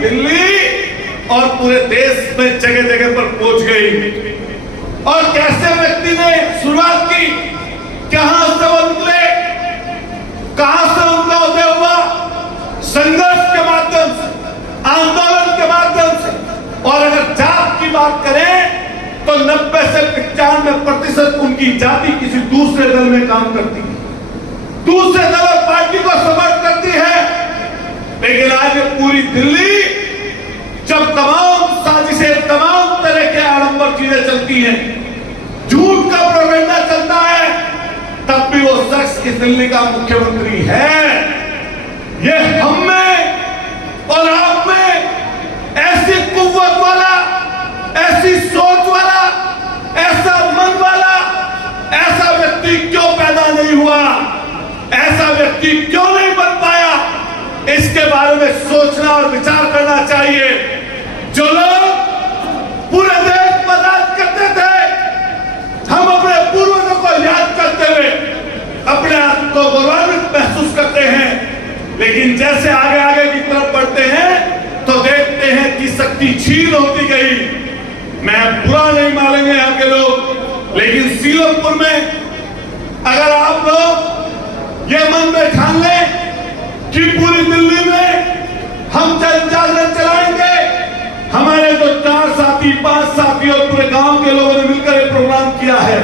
दिल्ली और पूरे देश में जगह जगह पर पहुंच गई। और कैसे व्यक्ति ने शुरुआत की, कहां से वो निकले, कहां से उनका उदय हुआ, संघर्ष के माध्यम से, आंदोलन के माध्यम से। और अगर जात की बात करें तो 90 से 95% उनकी जाति किसी दूसरे दल में काम करती है, दूसरे दल और पार्टी को सपोर्ट करती है। लेकिन आज ये पूरी दिल्ली जब तमाम साजिशें, तमाम तरह के आडंबर चीजें चलती हैं, झूठ का प्रोपेगेंडा चलता है, तब भी वो शख्स इस दिल्ली का मुख्यमंत्री है। ये हम में और आप में ऐसी कुव्वत वाला, ऐसी सोच वाला, ऐसा मन वाला, ऐसा व्यक्ति क्यों पैदा नहीं हुआ, ऐसा व्यक्ति क्यों नहीं बन पाया, इसके बारे में सोचना और विचार करना चाहिए। जो लोग पूरे देश में राज करते थे, हम अपने पूर्वजों को याद करते हुए अपने आप को गौरवान्वित महसूस करते हैं। लेकिन जैसे आगे आगे की तरफ बढ़ते हैं तो देखते हैं कि शक्ति छीन होती गई। मैं बुरा नहीं मानेंगे यहाँ के लोग, लेकिन सीलमपुर में अगर आप लोग ये मन में ठान लें कि पूरी दिल्ली में हम जन जागरण चलाएंगे, हमारे जो 4 साथी, 5 साथी और पूरे गांव के लोगों ने मिलकर एक प्रोग्राम किया है,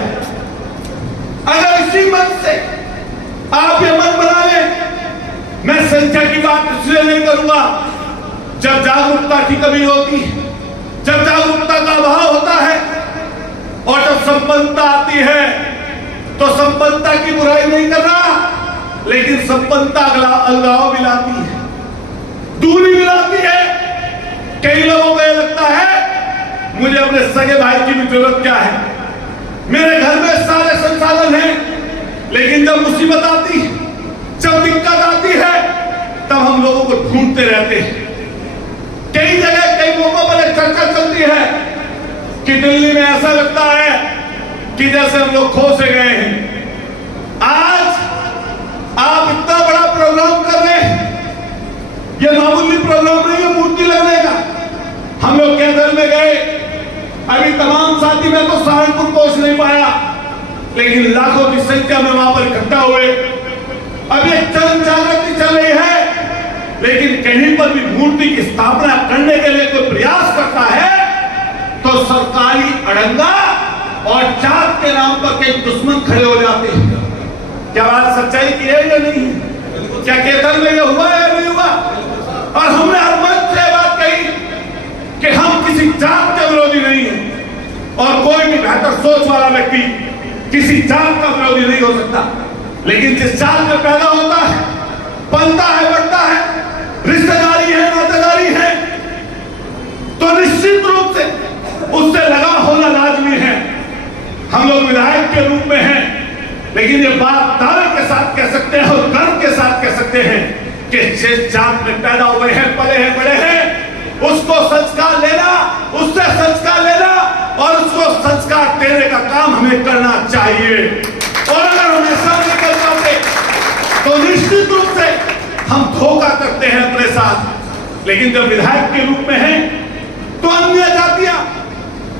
अगर इसी मन से आप ये मन बना लें, मैं संख्या की बात इसलिए नहीं करूंगा, जब जागरूकता की कमी होती है, जब जागरूकता का अभाव होता है और जब संपन्नता आती है तो संपन्नता की बुराई नहीं कर रहा, लेकिन संपन्नता अलगाव भी लाती है, दूरी भी लाती है। कई लोगों को यह लगता है मुझे अपने सगे भाई की भी जरूरत क्या है, मेरे घर में सारे संसाधन हैं, लेकिन जब मुसीबत आती है, जब दिक्कत आती है, तब हम लोगों को ढूंढते रहते हैं। कई जगह कई मौकों पर एक चर्चा चलती है कि दिल्ली में ऐसा लगता है कि जैसे हम लोग खो से गए हैं। आज आप इतना बड़ा प्रोग्राम कर रहे हैं, यह मामूली प्रोग्राम नहीं है मूर्ति लगने का। हम लोग केरल में गए, अभी तमाम साथी मैं तो सहारनपुर पहुंच नहीं पाया, लेकिन लाखों की संख्या में वहां पर इकट्ठा हुए। अभी एक जन जागृति चल रही है, लेकिन कहीं पर भी मूर्ति की स्थापना करने के लिए कोई प्रयास करता है तो सरकारी अड़ंगा और जात के नाम पर कई दुश्मन खड़े हो जाते हैं। क्या बात सच्चाई की है या नहीं? क्या केरल में यह हुआ या नहीं हुआ? और हमने हर मंच से बात कही कि हम किसी जात के विरोधी नहीं है और कोई भी बेहतर सोच वाला व्यक्ति किसी जात का विरोधी नहीं हो सकता, लेकिन जिस जात में पैदा होता है, पलता है, बढ़ता है, रिश्तेदारी है, नातेदारी है, तो निश्चित रूप से उससे लगा होना लाजमी है। हम लोग विधायक के रूप में हैं, लेकिन ये बात दावे के साथ कह सकते हैं और गर्व के साथ कह सकते हैं कि जिस जात में पैदा हुए हैं, पले हैं, बड़े हैं, उसको संस्कार लेना, उससे संस्कार लेना और उसको संस्कार देने का काम हमें करना चाहिए। और अगर हम ऐसा नहीं कर पाते तो निश्चित रूप से हम धोखा करते हैं अपने साथ। लेकिन जब विधायक के रूप में हैं तो अन्य जातियां,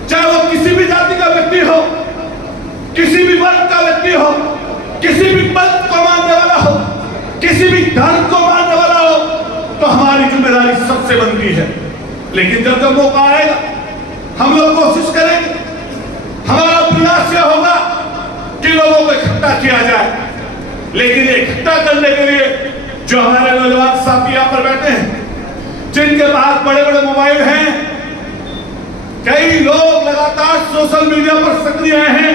चाहे वो किसी भी जाति का व्यक्ति हो, किसी भी वर्ग का व्यक्ति हो, किसी भी पंथ को मानने वाला हो, किसी भी धर्म को मानने वाला हो, तो हमारी जिम्मेदारी सबसे बनती है। लेकिन जब जब मौका आएगा हम लोग कोशिश करेंगे, हमारा प्रयास यह होगा कि लोगों को इकट्ठा किया जाए। लेकिन इकट्ठा करने के लिए जो हमारे नौजवान साथी यहाँ पर बैठे हैं, जिनके पास बड़े बड़े मोबाइल हैं, कई लोग लगातार सोशल मीडिया पर सक्रिय हैं,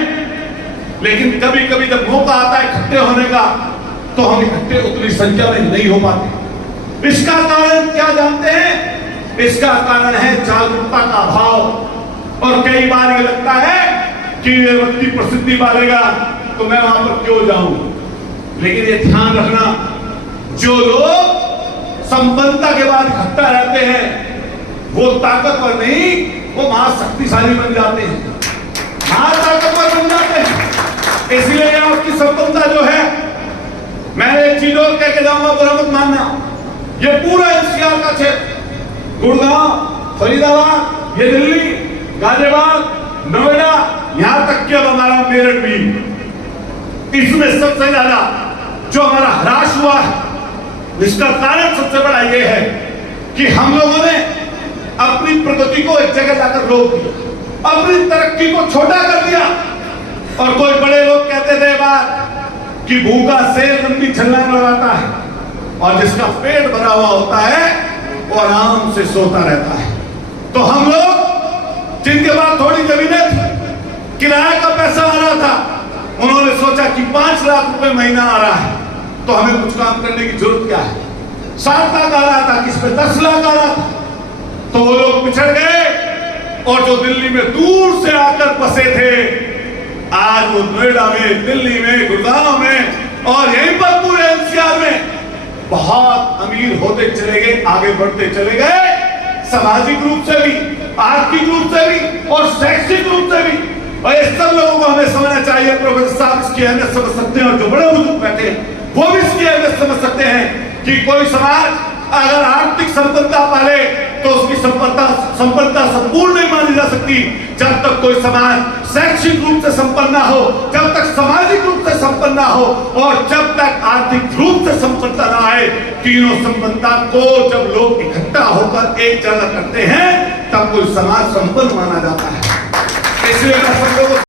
लेकिन कभी कभी जब मौका आता है इकट्ठे होने का तो हम इकट्ठे उतनी संख्या में नहीं हो पाते। इसका कारण क्या जानते हैं? इसका कारण है जागरूकता का अभाव। और कई बार ये लगता है कि ये व्यक्ति प्रसिद्धि पालेगा तो मैं वहां पर क्यों जाऊं। लेकिन ये ध्यान रखना, जो लोग संपन्नता के बाद इकट्ठा रहते हैं वो ताकतवर नहीं, वो महाशक्तिशाली बन जाते हैं, महाताकतवर बन जाते हैं। इसलिए आपकी संपन्नता जो है, मैं एक चीज और कह के जाऊंगा, बुरा मत मानना, ये पूरा एनसीआर का क्षेत्र गुड़गांव, फरीदाबाद, ये दिल्ली, गाजियाबाद, नोएडा, यहां तक कि अब हमारा मेरठ भी, इसमें सबसे ज्यादा जो हमारा ह्रास हुआ है, इसका कारण सबसे बड़ा यह है कि हम लोगों ने अपनी प्रगति को एक जगह जाकर रोक दिया, अपनी तरक्की को छोटा कर दिया। और कोई बड़े लोग कहते थे बात कि भूखा शेर लंबी छलांग लगाता है और जिसका पेट भरा हुआ होता है वो आराम से सोता रहता है। तो हम लोग जिनके पास थोड़ी जमीनें थी, किराए का पैसा आ रहा था, उन्होंने सोचा कि 5 लाख रुपए महीना आ रहा है तो हमें कुछ काम करने की जरूरत क्या है। 7 लाख आ रहा था, किस पे 10 लाख आ रहा था, तो वो लोग पिछड़ गए। और जो दिल्ली में दूर से आकर बसे थे, आज वो नोएडा में, दिल्ली में, गुड़गांव में और यहीं पर पूरे एनसीआर में बहुत अमीर होते चले गए, आगे बढ़ते चले गए, सामाजिक रूप से भी, आर्थिक रूप से भी और शैक्षिक रूप से भी। और ये सब लोगों को हमें समझना चाहिए। प्रोफेसर साहब इसकी अहमियत समझ सकते हैं और जो बड़े बुजुर्ग बैठे हैं वो भी इसकी अहमियत समझ सकते हैं कि कोई समाज अगर आर्थिक संपन्नता पाले तो उसकी संपन्नता संपूर्ण नहीं मानी जा सकती जब तक कोई समाज शैक्षिक रूप से संपन्न ना हो, जब तक सामाजिक रूप से संपन्न ना हो और जब तक आर्थिक रूप से संपन्नता ना आए। तीनों संपन्नता को जब लोग इकट्ठा होकर एक जगह करते हैं तब कोई समाज संपन्न माना जाता है। इसलिए मैं सब लोगों